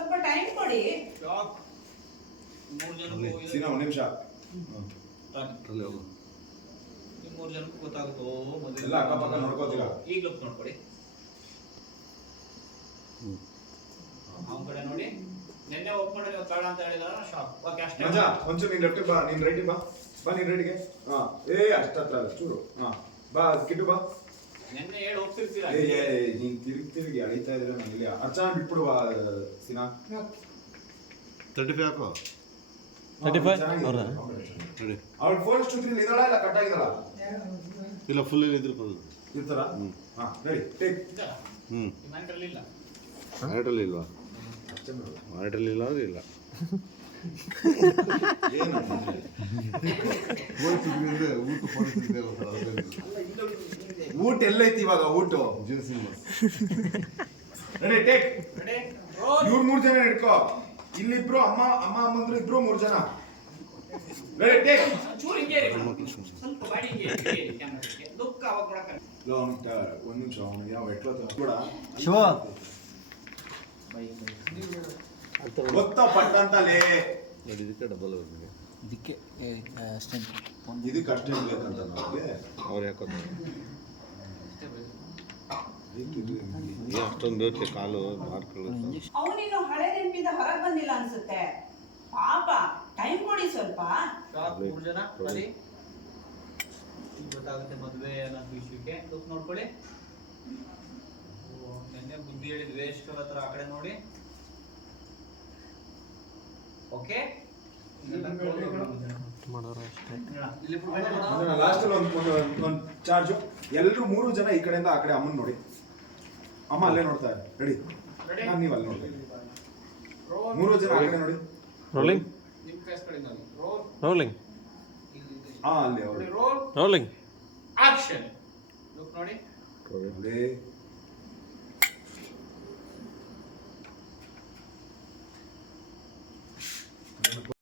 ಸ್ವಲ್ಪ ಟೈಮ್ ಕೊಡಿ. ಮೂರು ಜನಕ್ಕೂ ಸೀನಾ ಒಂದು ನಿಮಿಷ ಮೂರು ಜನಕ್ಕೂ ಗೊತ್ತಾಗುತ್ತೋ ಮದುವೆ ಎಲ್ಲ ಅಕ್ಕಪಕ್ಕ ನೋಡ್ಕೋತೀರಾ ಈಗ ಲುಕ್ ನೋಡ್ಕೊಡಿ. ಅವನ ಕಡೆ ನೋಡಿ. ನಿನ್ನೆ ಒಪ್ಕೊಂಡು ನೀವು ಬೇಡ ಅಂತ ಹೇಳಿದಾರ ಶಾಕ್. ಓಕೆ ಅಷ್ಟೇ. ಮಜಾ ಒಂಚೂರು ನೀನ್ ಲೆಫ್ಟ್ ಬಾ, ನೀನ್ ರೈಟ್ ಬಾ. ಬಾ ನೀನ್ ರೈಟ್ಗೆ. ಹಾ ಅಷ್ಟತ್ರ ಚೂರು. ಹಾ ಬಾ ಕಿಟ್ಟು ಬಾ. ನಿನ್ನೆ ಹೇಳಿ ಹೋಗ್ತಿರ್ತೀರಾ. ನೀನ್ ತಿರುಗಿ ಅಳಿತಾ ಇದ್ರೆ ನಾನು ಇಲ್ಲಿ ಅರ್ಚನಾ ಬಿಟ್ಬಿಡು ಬಾ ಸೀನಾ. 35 ಹಾಕೋ. 35 ಅವ್ಳ ಫೋನ್ ಸ್ಟುಡಿಯೋದಲ್ಲಿ ಇದ್ದಾಳ ಇಲ್ಲ ಕಟ್ ಆಗಿದ್ದಾಳ? ಇಲ್ಲ ಫುಲ್ ಇದ್ರೆ ಇರ್ತಾರ. ಹಾ ರೆಡಿ ಟೇಕ್. ಮನೆಯಲ್ಲಿ ಇಲ್ಲ. ಮಾನಿಟರಲ್ಲಿ ಇಲ್ವಾ? ಮಾನಿಟರಲ್ಲಿ ಇಲ್ಲ ಅಂದ್ರೆ ಇಲ್ಲ. ಊಟ ಎಲ್ಲೈತಿ ಇವಾಗ? ಊಟ ರೆಡಿ ಟೇಕ್. ಇವ್ರು 3 ಜನ ಹಿಡ್ಕೋ. ಇಲ್ಲಿಬ್ರು ಅಮ್ಮಂದ್ರು ಇಬ್ರು 3 ಜನ. Ready take. ಚೂರು ಹಿಂಗೆ ಸ್ವಲ್ಪ ಬಾಡಿ ಹಿಂಗೆ ಕ್ಯಾಮೆರಾಕ್ಕೆ ಲುಕ್ ಅವಾಗ ನೋಡಕ್ಕೆ. ಒಂದ್ ನಿಮಿಷ ಅವನು ಯಾವ ಎಟ್ಲತ್ತ ಕೂಡ ಶಿವ ಗೊತ್ತಾ ಪಟ್ಟಂತಲೇ ಇದಕ್ಕೆ ಡಬಲ್ ಅವ್ರಿಗೆ ಇದಕ್ಕೆ ಅಷ್ಟೇ ಇದಕ್ಕೆ ಅಷ್ಟೇ ಬೇಕಂತ ನಮಗೆ ಅವ್ರು ಯಾಕೋದು ಅಷ್ಟೊಂದು ಬೇಕೆ ಕಾಲು ಮಾರ್ಕೊಳ್ಳಿ. ಅವನಿನ್ನು ಹಳೆ ನೆನಪಿಂದ ಹೊರಗೆ ಬಂದಿಲ್ಲ ಅನ್ಸುತ್ತೆ. ಪಾಪ ಟೈಮ್ ಕೊಡಿ ಸ್ವಲ್ಪ. ಮೂರು ಜನ ಸರಿ ಗೊತ್ತಾಗುತ್ತೆ ಮದುವೆ ಅನ್ನೋ ವಿಷಯಕ್ಕೆ. ಲುಕ್ ನೋಡ್ಕೊಳ್ಳಿ. ನಿನ್ನೆ ಬುದ್ಧಿ ಹೇಳಿದ್ ವೇಸ್ಟ್ ಹತ್ರ ಆ ಕಡೆ ನೋಡಿ. ಓಕೆ ಲಾಸ್ಟ್ ಒಂದು ಚಾರ್ಜು. ಎಲ್ಲರೂ 3 ಜನ ಈ ಕಡೆಯಿಂದ ಆ ಕಡೆ ಅಮ್ಮನ್ ನೋಡಿ. ಅಮ್ಮ ಅಲ್ಲೇ ನೋಡ್ತಾ ಇದ್ದಾರೆ. ರೆಡಿ ನೀವು ಅಲ್ಲಿ ನೋಡಿ. 3 ಜನ ಆ ಕಡೆ ನೋಡಿ. ರೋಲಿಂಗ್ ನಿಮ್ಮ ಫೇಸ್ ಕಡೆ ನೋಡಿ. ರೋಲ್ ರೋಲಿಂಗ್ ಅಲ್ಲಿ ಅವರು ರೋಲ್ ರೋಲಿಂಗ್ ಆಕ್ಷನ್. ಲುಕ್ ನೋಡಿ. ಅಲ್ಲಿ